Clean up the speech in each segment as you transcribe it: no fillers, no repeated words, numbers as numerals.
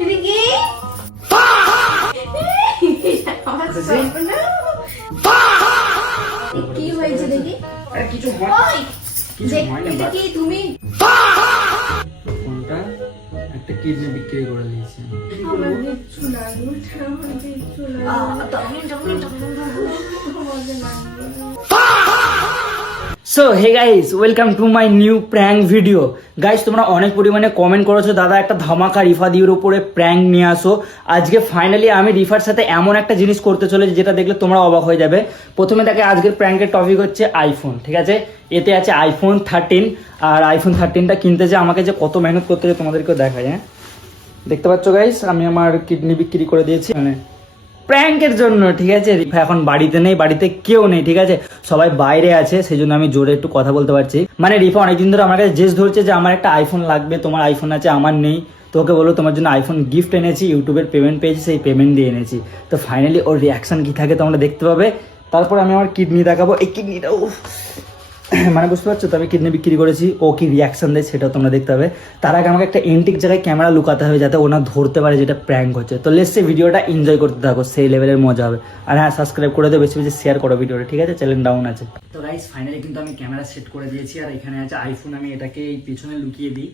এটা কি আমার স্বপ্ন কি হয়েছে দেখি কিছু হয় কিছু হয় না এটা কি তুমি ফোনটা একটা কিডনি বিক্রি করে দিয়েছে আমার কিচ্ছু লাগবে আমার কিচ্ছু so hey guys welcome to my new prank video guys তোমরা অনেক পরিমাণে কমেন্ট করেছো দাদা একটা ধামাকা রিফাদির উপরে প্র্যাঙ্ক নিয়ে আসো আজকে ফাইনালি আমি রিফার সাথে এমন একটা জিনিস করতে চলেছি যেটা দেখলে তোমরা অবাক হয়ে যাবে প্রথমে দেখে আজকের প্র্যাঙ্কের টপিক হচ্ছে আইফোন ঠিক আছে এতে আছে আইফোন 13 আর আইফোন 13টা কিনতে যে আমাকে যে কত মেহনত করতে হয় তোমাদেরকেও দেখায় হ্যাঁ দেখতে পাচ্ছ গাইস আমি আমার কিডনি বিক্রি করে দিয়েছি মানে প্র্যাঙ্কের জন্য ঠিক আছে রিফা এখন বাড়িতে নেই বাড়িতে কেউ নেই ঠিক আছে সবাই বাইরে আছে সেই জন্য আমি জোরে একটু কথা বলতে পারছি মানে রিফা অনেকদিন ধরে আমার কাছে জেদ ধরছে যে আমার একটা আইফোন লাগবে তোমার আইফোন আছে আমার নেই তোকে বলো তোমার জন্য আইফোন গিফট এনেছি ইউটিউবের পেমেন্ট পেয়েছি সেই পেমেন্ট দিয়ে এনেছি তো ফাইনালি ওর রিয়াকশন কি থাকে তোমরা দেখতে পাবে তারপর আমি আমার কিডনি দেখাবো এই কিডনিটা মানে বুঝতে পারছো তো আমি কিডনি বিক্রি করেছি ও কি রিয়াকশন দেয় সেটাও তোমরা দেখতে হবে তার আগে আমাকে একটা এন্টিক জায়গায় ক্যামেরা লুকাতে হবে যাতে ওনা ধরতে পারে যেটা প্র্যাঙ্ক হচ্ছে তো লেটস সে ভিডিওটা এনজয় করতে থাকো সেই লেভেলের মজা হবে আর হ্যাঁ সাবস্ক্রাইব করে দেবে বেশি বেশি শেয়ার করো ভিডিওটা ঠিক আছে চ্যানেল ডাউন আছে তো গাইস ফাইনালি কিন্তু আমি ক্যামেরা সেট করে দিয়েছি আর এখানে আছে আইফোন আমি এটাকে এই পিছনে লুকিয়ে দিই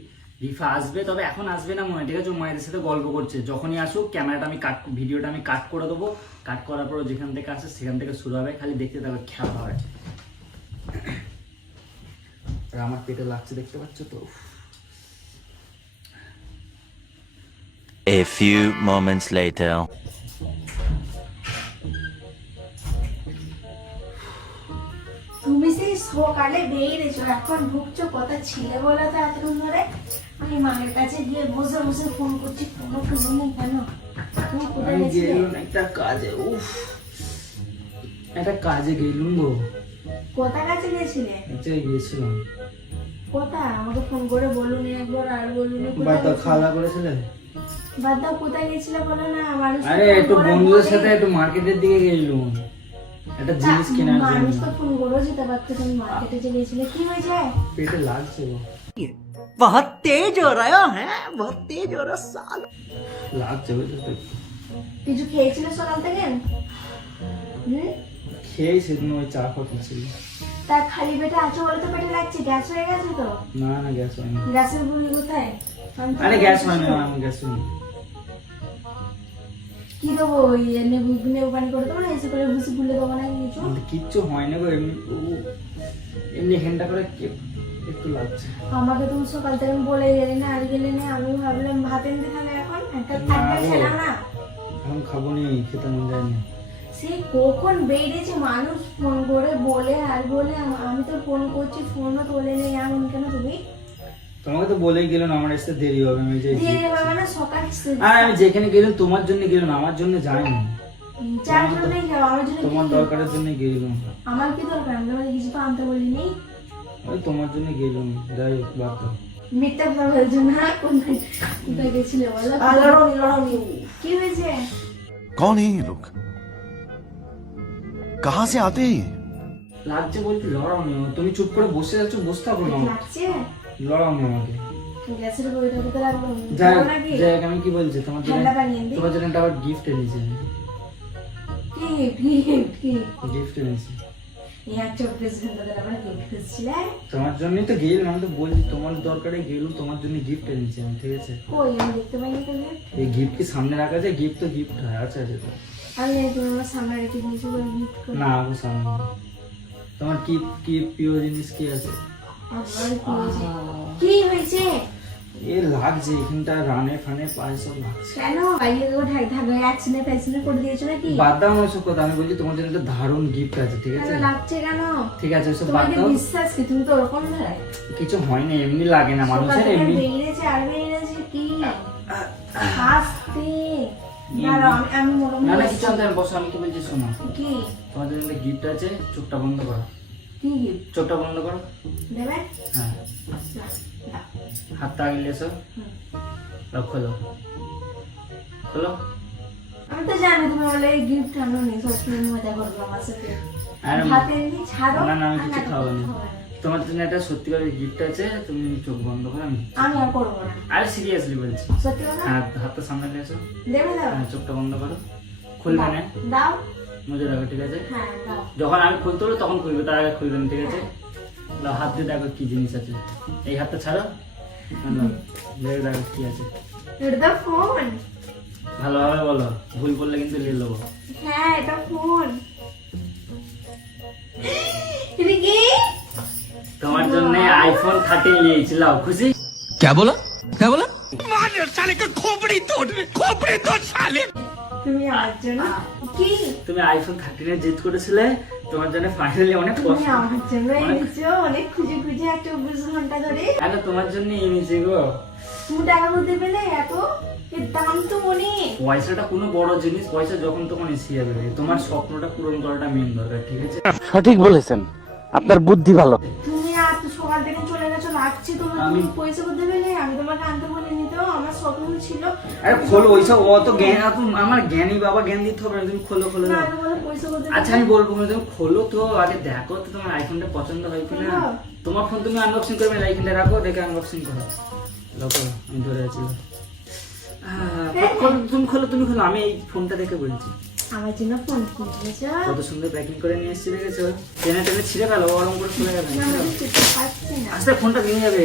রিফা আসবে তবে এখন আসবে না মনে হয় ঠিক আছে ও মায়েদের সাথে গল্প করছে যখনই আসুক ক্যামেরাটা আমি কাট ভিডিওটা আমি কাট করে দেবো কাট করার পর যেখান থেকে আসে সেখান থেকে শুরু হবে খালি দেখতে থাকবে খেলা হবে আমার পেটে লাগছে দেখতে পাচ্ছ তো A few moments later তুমি সেই সকালে বেরিয়েছো এখন ঢুকছো কথা ছিল বলে তো এতক্ষণ ধরে আমি মায়ের কাছে গিয়ে বসে বসে ফোন করছি কোনো ফোন নেই কেন তুমি কোথায় গেছিলে একটা কাজে একটা কাজে গেলুম গো কোথা কাছে গেছিলে গিয়েছিলাম কোথা আমাকে ফোন করে বলুনি একবার আর বলুনি বাদ দাও খাওয়া দাওয়া করেছিলেন বাদ দাও কোথায় গেছিলে বলো না মানুষ আরে একটু বন্ধুদের সাথে একটু মার্কেটের দিকে গেলুম একটা জিনিস কেনার জন্য মানুষ তো ফোন করেও যেতে পারতো তুমি মার্কেটে যে গেছিলে কি হয়েছে পেটে লাগছে গো बहुत तेज हो रहा है बहुत तेज हो रहा साल লাগছে বুঝছো তো কিছু খেয়েছিলে সকাল থেকে খেয়েই সেদিন ওই চা খাচ্ছিল তা খালি পেটে আছো বলে তো পেটে লাগছে গ্যাস হয়ে গেছে তো না না গ্যাস হয়নি গ্যাসের বড়ি কোথায় আরে গ্যাস হয়নি আমি গ্যাস হয়নি কি দেবো ওই নেবু পানি করে দেবো না এসে করে ভুসি গুলে দেবো না কিছু কিচ্ছু হয় না গো এমনি এমনি ঘেন্টা করে একটু লাগছে আমাকে তুমি সকাল থেকে বলে গেলে না আর গেলে না আমি ভাবলাম ভাত এনে তাহলে এখন একটা খেলাম না এখন খাবো নি খেতে মন যায়নি সে কখন বেরিয়েছে মানুষ ফোন করে বলে আর বলে আমি তো ফোন করছি ফোনও তোলে নেই এমন কেন তুমি তোমাকে তো বলেই গেল না আমার আসতে দেরি হবে আমি যে দেরি হবে না সকাল আর আমি যেখানে গেলাম তোমার জন্য গেলাম আমার জন্য যাইনি চার জন্যই যাও আমার জন্য তোমার দরকারের জন্য গেলাম আমার কি দরকার আমি তোমাকে কিছু তো আনতে বলিনি ওই তোমার জন্য গেলাম যাই হোক বাদ দাও মিথ্যা কথা বলছো না কোথায় গেছিলে বলো लड़ो কি হয়েছে कौन है ये लोग कहां से आते हैं ये লাগছে বলতে লড়াও নি তুমি চুপ করে বসে যাচ্ছ বসে থাকো না লাগছে লড়াও নি আমাকে গ্যাসের বইটা দিতে লাগলো যাই যাবো নাকি যাই আমি কি বলছি তোমার জন্য ঠান্ডা পানি এনে দিই? তোমার জন্য একটা আবার গিফট এনেছি কি গিফট এনেছি ইয়ার চব্বিশ ঘন্টা ধরে আমরা গিফট খুঁজছিলে তোমার জন্যই তো গেলাম আমি তো বলছি তোমার দরকারে গেলাম তোমার জন্য গিফট এনেছি আমি ঠিক আছে কই আমি দেখতে পাইনি কেন এই গিফট কি সামনে রাখা যায় গিফট তো গিফট হয় আচ্ছা আচ্ছা তো আমি জানি তুমি আমার সামনে রেখে দিয়েছো বলে গিফট করে না আমার সামনে নেই। তোমার কি কি প্রিয় জিনিস কি আছে আবার কি হয়েছে? কি হয়েছে এ লাগছে এখানটা রানে ফানে পায়ে সব লাগছে কেন বাইরে তো ঢাকা অ্যাক্সিডেন্ট ফ্যাক্সিডেন্ট করে দিয়েছো নাকি বাদ দাও না ওসব কথা আমি বলছি তোমার জন্য একটা দারুণ গিফট আছে ঠিক আছে কেন লাগছে কেন ঠিক আছে ওসব বাদ তোমাকে দাও বিশ্বাস কি তুমি তো ওরকম ধরে কিছু হয় না এমনি লাগে না মানুষের এমনি বেরিয়েছে আর বেরিয়েছে কি আস্তে দাঁড়াও আমি মনে না না মনে কিছু আনতে হবে, বসো আমি কি বলছি শোনো কি তোমার জন্য একটা গিফট আছে চোখটা বন্ধ করো কি gift? চোখটা বন্ধ করো দেবে হ্যাঁ না, হাতটা আগে এসো খোলো খোলো আমি তো জানি তুমি বলে গিফট আনো নি সবসময় মজা করবো আমার সাথে আরে হাতে এমনি ছাড়ো না না আমি আর কিছু না খাবো না খাবো না। তোমার জন্য একটা সত্যিকারের গিফট আছে, তুমি চোখ বন্ধ করো। আমি আর করবো না, আরে সিরিয়াসলি বলছি। সত্যি কথা। হাতটা সামনে নিয়ে এসো। দেবে দাও? হ্যাঁ, চোখটা বন্ধ করো। খুলবে না, দাও। নজর রাখো, ঠিক আছে? হ্যাঁ দাও। যখন আমি খুলতে হলো তখন খুলবে, তার আগে খুলবে না, ঠিক আছে? দাও, হাত দিয়ে দেখো কি জিনিস আছে। এই হাতটা ছাড়ো, দেখে দেখো কি আছে। এটা তো ফোন। ভালোভাবে বলো, ভুল করলে কিন্তু নিয়ে নেবো। হ্যাঁ এটা ফোন। এটা কি? তোমার জন্য আইফোন 13 নিয়েছি, লাও, খুশি? क्या बोला क्या बोला? তুমি আমার জন্য কি? তুমি আইফোন 13 এর জিত করেছিলে, তোমার জন্য ফাইনালি অনেক তুমি কষ্ট। আমার জন্য এনেছো অনেক খুঁজে খুঁজে একটা 24 ঘন্টা ধরে। আরে তোমার জন্য এনেছি গো। তুমি টাকা বলতে পেলে এত এর দাম তো অনেক। পয়সাটা কোনো বড় জিনিস, পয়সা যখন তখন এসে যাবে। তোমার স্বপ্নটা পূরণ করাটা মেইন দরকার, ঠিক আছে? সঠিক বলেছেন, আপনার বুদ্ধি ভালো। তুমি আর তো সকাল থেকে চলে গেছো, রাখছি তোমার, তুমি পয়সা বলতে পেলে। আমি তোমাকে আনতে বলিনি তো, আমার স্বপ্ন ছিল। আরে খোলো, ওইসব অত জ্ঞান, আমার জ্ঞানী বাবা জ্ঞান দিতে হবে না, তুমি খোলো খোলো। না, আগে বলো পয়সা বলতে আচ্ছা আমি বলবো, তুমি খোলো তো, আগে দেখো তো তোমার আইফোনটা পছন্দ হয় কিনা। খোলো। তোমার ফোন তুমি আনবক্সিং করবে, আইফোনটা রাখো, দেখে আনবক্সিং করো। রাখো, আমি ধরে আছি। তুমি খোলো, তুমি খোলো, আমি এই ফোনটা দেখে বলছি। আমার জন্য ফোন কিনেছো? কত সুন্দর প্যাকিং করে নিয়ে এসেছি, দেখেছো? টেনে টেনে ছিঁড়ে ফেলো, গরম করে চলে যাবে। না, আমি কিছু পাচ্ছি না। আস্তে ফোনটা ভেঙে যাবে।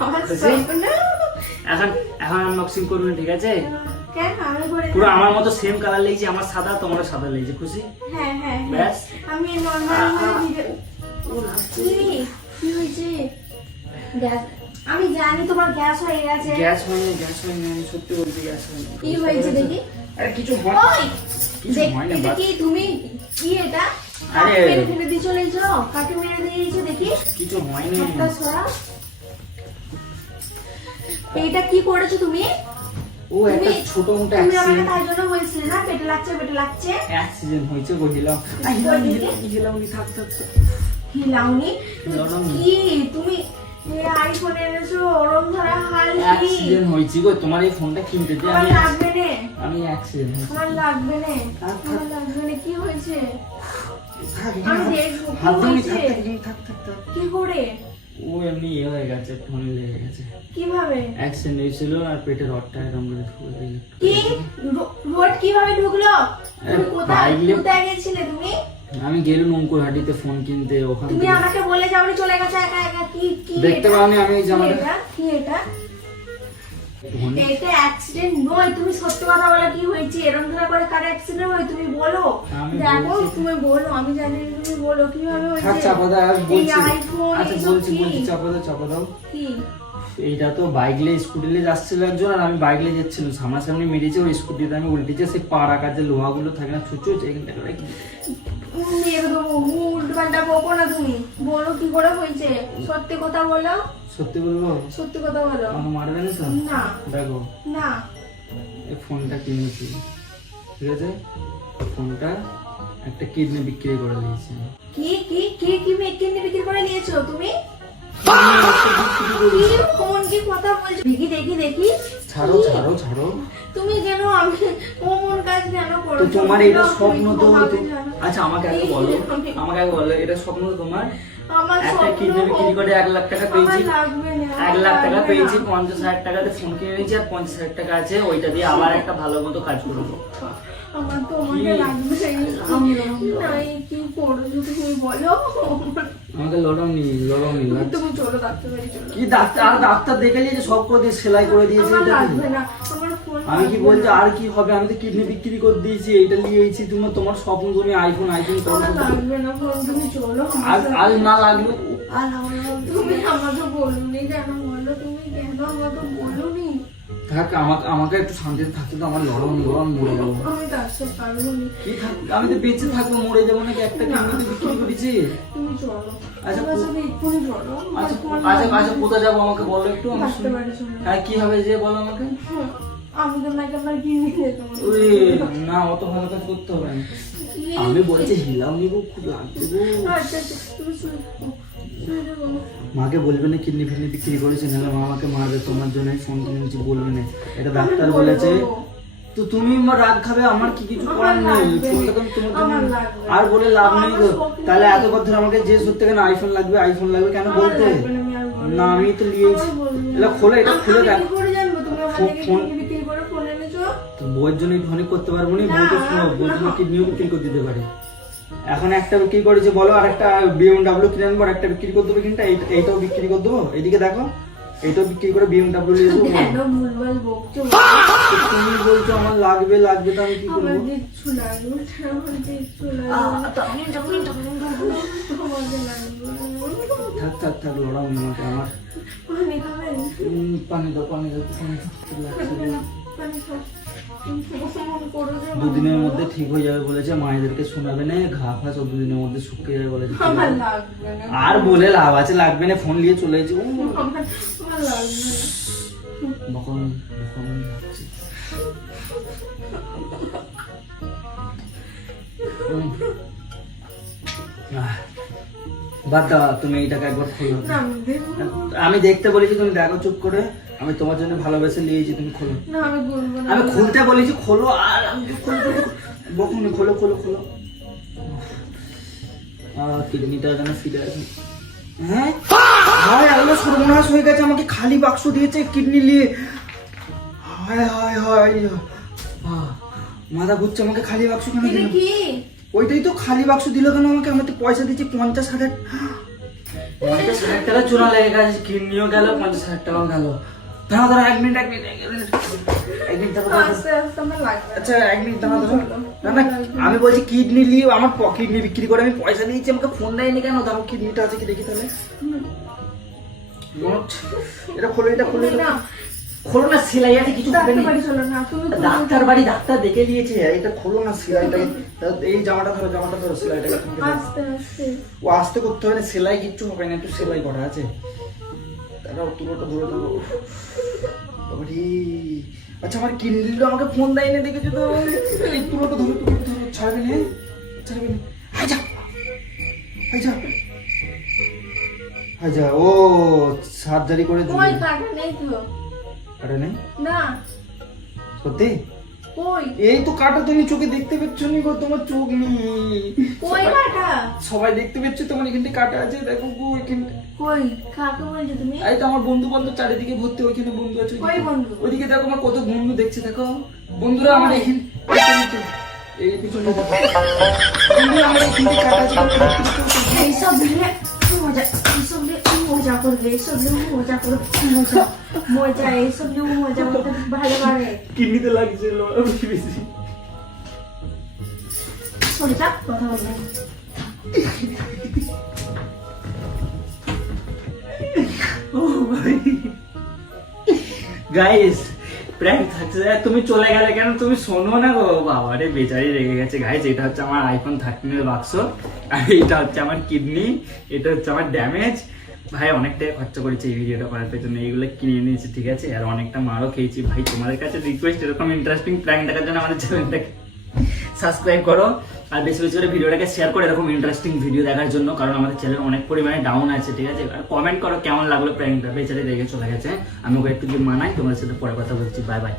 আমার খুশি? স্বপ্ন। এখন এখন আনবক্সিং করবেন, ঠিক আছে? কেন আমি করে পুরো আমার মতো সেম কালার লেগেছে, আমার সাদা, তোমার সাদা লেগেছে, খুশি? হ্যাঁ হ্যাঁ হ্যাঁ। ব্যাস। আমি নরমাল কি হয়েছে? গ্যাস, আমি জানি তোমার গ্যাস হয়ে গেছে। গ্যাস হয়নি, গ্যাস হয়নি, আমি সত্যি বলছি গ্যাস হয়নি। কি হয়েছে দেখি? আরে কিছু হয় ওই কিছু দেখ, হয় না, এটা কি তুমি কি এটা? আরে। কাকে মেরে ফেলে দিয়ে চলেছো? কাকে মেরে দিয়েছো দেখি? কিছু হয়নি। হাতটা সরা। এটা কি করেছো তুমি? ও একটা তুমি- ছোট মোটো তুমি আমাকে অ্যাক্সিডেন্ট, তাই জন্য বলছিলে না পেটে লাগছে পেটে লাগছে? অ্যাক্সিডেন্ট হয়েছে গো, হিলাম। হিলাম, থাক থাক থাক। হিলাউনি লড়াউনি। কি তুমি আইফোন এনেছো ওরম ধরা হাল কি? অ্যাক্সিডেন্ট হয়েছে গো, তোমার এই ফোনটা কিনতে দিয়ে আমার আমি লাগবে না, আমি অ্যাক্সিডেন্ট হয়েছে। আমার লাগবে না, থাক, থাক। আমার লাগবে না। কি হয়েছে? থাক, আমি দেখবো কি হাত ধরে হয়েছে। থাক থাক থাক। কি করে? ও এমনি ইয়ে হয়ে গেছে, ফোনে লেগে গেছে। কিভাবে? অ্যাক্সিডেন্ট হয়েছিল আর পেটের রডটা এরকম করে ঢুকে দিল। কি রোড কিভাবে ঢুকলো? তুমি কোথায় বাইরে- কোথায় গেছিলে তুমি? আমি গেলুম নৌকুরহাটিতে ফোন কিনতে, ওখান তুমি থেকে আমাকে বলে যাওনি চলে গেছো একা একা। কি কি দেখতে এটা? পাওনি আমি এই কি জামাটা? এটা? কি এটা? ফোনে- এটা অ্যাক্সিডেন্ট নয়, তুমি সত্যি কথা বলো কি হয়েছে? এরকম ধরা করে কার অ্যাক্সিডেন্ট হয় তুমি বলো। আমি দেখো বলছি। তুমি বলো, আমি জানি না, তুমি বলো কিভাবে থাক, হয়েছে? চাপা দাও, আর এই বলছি। আইফোন আচ্ছা এইসব বলছি কি? বলছি, চাপা দাও চাপা দাও। কি? এইটা তো বাইকলে স্কুটিলে যাচ্ছিল একজন, আর আমি বাইকলে যাচ্ছিল, সামনাসামনি মেরেছে, ওই স্কুটিতে আমি উল্টেছে, সেই পা রাখার যে লোহাগুলো থাকে না ছুঁচো, এখানটা করে কি একদম উল্টো পাল্টা বকো না তুমি। বলো কি করে হয়েছে? সত্যি কথা বলো, সত্যি বলবো? সত্যি কথা বলো। আমাকে মারবে না তো? না দেখো, না। এই ফোনটা কিনেছি, ঠিক আছে? ফোনটা একটা কিডনি বিক্রি করে দিয়েছি। কি কি কি কি কিডনি বিক্রি করে নিয়েছো তুমি? কি ফোন কি কথা বলছো? দেখি দেখি দেখি। ছাড়ো ছাড়ো ছাড়ো। তুমি কেন আমি অমন কাজ কেন তো করছো? তোমার এটা স্বপ্ন তো আমাকে তো- জানো। আচ্ছা আমাকে আগে বলো, আমাকে আগে বলো, এটা স্বপ্ন তো তোমার? আমার একটা স্বপ্ন কিডনি বিক্রি করে 1 লাখ টাকা পেয়েছি, আমার লাগবে না, 1 লাখ টাকা লাগবে পেয়েছি, না। 50,000 টাকাতে ফোন কিনে নিয়েছি, আর 50,000 টাকা আছে, ওইটা দিয়ে আবার একটা ভালো মতো কাজ করবো। আমার তোমাকে কি? লাগবে না। এই কি করছো তুমি বলো? আমাকে লড়াওনি লাগছে। তুমি চলো ডাক্তার বাড়ি চলো। কি ডাক্তার? আর ডাক্তার দেখে নিয়েছে, সব করে দিয়ে সেলাই করে দিয়েছে। আমার এটা কি? লাগবে না, আমার ফোন আমি কি লাগবে বলছি না। আর কি হবে? আমি তো কিডনি বিক্রি করে দিয়েছি, এইটা নিয়েছি। তোমার স্বপ্ন, তুমি আইফোন করো। আমার লাগবে না ফোন, তুমি চলো আমার আজ সাথে। আজ না লাগলো তুমি আমাকে বলুনি কেন? বলো তুমি কেন আমাকে বলুনি? থাক, আমাকে একটু শান্তিতে থাকতে তো। আমার লড়াম মরে যাবো। আমি ডাক্তার পারবো না। কি থাক, আমি তো বেঁচে থাকবো, মরে যাবো নাকি? একটা কিডনি তো বিক্রি করেছি। তুমি চলো আচ্ছা, আমার সাথে এক্ষুনি চলো। আমার আচ্ছা ফোন আচ্ছা লাগবে আচ্ছা, না। কোথায় যাবো আমাকে বলো একটু, আমি ডাক্তার শুনি। বাড়ি চলো। হ্যাঁ কি হবে যে বলো আমাকে। আমি তোমাকে আমার কিনে দেবো। ওরে না, অত ভালো কাজ করতে হবে না। আমি বলছি হিলাও নিবো, খুব লাগছে গো। আচ্ছা আচ্ছা, তুমি শুয়ে থাকো। শুয়ে থাকো। মাকে বলবে না কিডনি ফিডনি বিক্রি করেছে, নাহলে মা আমাকে মারবে। তোমার জন্য ফোন কিনেছি বলবে না, এটা ডাক্তার আমি বলেছে। বলবো। তো তুমি রাগ খাবে, আমার কি কিছু করার আমার নেই। লাগবে। ফোনটা তো তোমার জন্য- আমার লাগবে। আর বলে লাভ নেই তো। আমার শখ নেই। তাহলে এত কথা আমাকে যে সত্যি কেন আইফোন লাগবে কেন আমার বলতে? লাগবে না, আমি আর বলবো না আমি তো নিয়েছি। আমার বলবো না। এটা খোলো, এটা খুলে আমি দেখ। কি করে জানবো তুমি ওখান থেকে ফোন- কিডনি বিক্রি করে ফোন এনেছো? তো বইয়ের জন্য ধনী করতে পারবো না, না, বই তো শোনো, বইয়ের জন্য না। কিডনিও বিক্রি করে দিতে পারি। এখন একটা বিক্রি করেছে বলো, আর একটা BMW কিনে আনবো, আর একটা বিক্রি করে দেবো কিনটা, এইটাও বিক্রি করে দেবো। এইদিকে দেখো, এইটাও বিক্রি করে BMW নিয়ে যাবো। কেন ভুলভাল বকছো? তো তুমি বলছো আমার লাগবে তো আমি কি আমার করবো? কিচ্ছু লাগবে না, আমার কিচ্ছু লাগবে না। তোমাকে লাগবে না। থাক লড়াও না আমাকে, আমার পানি খাবেন? পানি দাও লাগছে খাবে না। না, পানি খাও। তুমি ফোন করো যে দুদিনের মধ্যে ঠিক হয়ে যাবে বলেছে, মায়েদেরকে শোনাবে না, ঘা ফা সব দুদিনের মধ্যে শুকিয়ে যাবে বলেছে। আমার লাগবে না। আর বলে লাভ আছে, লাগবে না, ফোন নিয়ে চলে গেছে। আমার লাগবে না। বকন লাগছে। বাদ দাও, তুমি এইটাকে একবার খোলো। না, আমি দেবো না। আমি দেখতে বলেছি, তুমি দেখো চুপ করে। আমি তোমার জন্য ভালোবেসে নিয়েছি, তুমি খোলো। না, আমি বলবো না। আমি খুলতে বলেছি খোলো, আর আমি বকুনি খোলো। কিডনিটা যেন ফিরে আছে। হ্যাঁ হায় আল্লাহ, সর্বনাশ হয়ে গেছে, আমাকে খালি বাক্স দিয়েছে কিডনি নিয়ে। হায় মাথা ঘুরছে, আমাকে খালি বাক্স কেন এটা দিল? কি? ওইটাই তো, খালি বাক্স দিল কেন আমাকে? আমি তো পয়সা দিচ্ছি 50,000 টাকা চোরা লেগে গেছে, কিডনিও গেল, 50,000 টাকাও গেল। দাঁড়া 1 মিনিট দাঁড়া। আস্তে আস্তে আমার লাগবে না। আচ্ছা 1 মিনিট দাঁড়া। না আমি বলছি কিডনি নিয়ে, আমার কিডনি বিক্রি করে আমি পয়সা দিয়েছি, আমাকে ফোন দেয়নি কেন? দাঁড়াও, কিডনিটা আছে কি দেখি তাহলে। এটা খোলো, না, খোলো না, সেলাই আছে কিছু হবে ডাক্তার না। বাড়ি চলো না, তুমি ডাক্তার দেখে দিয়েছে, এটা খোলো না, সেলাইটা। এই জামাটা ধরো, সেলাইটাকে তুমি দাও। আস্তে আস্তে। ও আস্তে করতে হবে না, সেলাই কিচ্ছু হবে না, একটু সেলাই করা আছে। দাঁড়াও, তুলোটা ধরে দেবো। বাবারে, আচ্ছা আমার কিনলিলো, আমাকে ফোন দেয় না, দেখেছো তো? এই তুলোটা ধরো, ছাড়বে না। আচ্ছা ও সার্জারি করে দিল। কই কাটা নেই তো? আরে নেই না, সত্যি? কই? এই তো কাটা, তুমি চোখে দেখতে পাচ্ছ নি গো, তোমার চোখ নেই। কই কাটা? সবাই দেখতে পাচ্ছে, তোমার এখানে কাটা আছে, দেখো গো এখানটা। কই? কাকে বলছো তুমি? এই তো আমার বন্ধু বান্ধব চারিদিকে ভর্তি, ওইখানে বন্ধু আছে। কই বন্ধু? ওইদিকে দেখো, আমার কত বন্ধু দেখছে, দেখো বন্ধুরা আমার এখানে এই পিছনে দেখো। বন্ধুরা আমার এখানে কাটা আছে, এইসব দিলে মজা, এইসব দিয়ে মজা করবে, এইসব দিয়ে মজা করবে, মজা এইসব দিয়ে মজা করতে ভালো পারে। কিডনিতে লাগছিল বেশি। সরে যা, কথা বলবে। গাইস প্র্যাঙ্ক থাকছে, তুমি চলে গেলে কেন? তুমি শোনো না গো। বাবারে বেচারি রেগে গেছে। গাইস এটা হচ্ছে আমার আইফোন 13 এর বাক্স, আর এটা হচ্ছে আমার কিডনি, এটা হচ্ছে আমার ড্যামেজ। ভাই অনেক টাকা খরচা করেছি এই ভিডিওটা করার পেছনে, এইগুলো কিনে নিয়েছি, ঠিক আছে? আর অনেকটা মারও খেয়েছি। ভাই তোমাদের কাছে রিকোয়েস্ট, এরকম ইন্টারেস্টিং প্র্যাঙ্ক দেখার জন্য আমাদের চ্যানেলটাকে সাবস্ক্রাইব করো, আর বেশি বেশি করে ভিডিওটাকে শেয়ার করো এরকম ইন্টারেস্টিং ভিডিও দেখার জন্য, কারণ আমাদের চ্যানেল অনেক পরিমাণে ডাউন আছে, ঠিক আছে? আর কমেন্ট করো কেমন লাগলো প্র্যাঙ্কটা। বেচারি রেগে চলে গেছে, আমি ওকে একটু মানাই। তোমাদের সাথে পরে কথা বলছি, বাই বাই।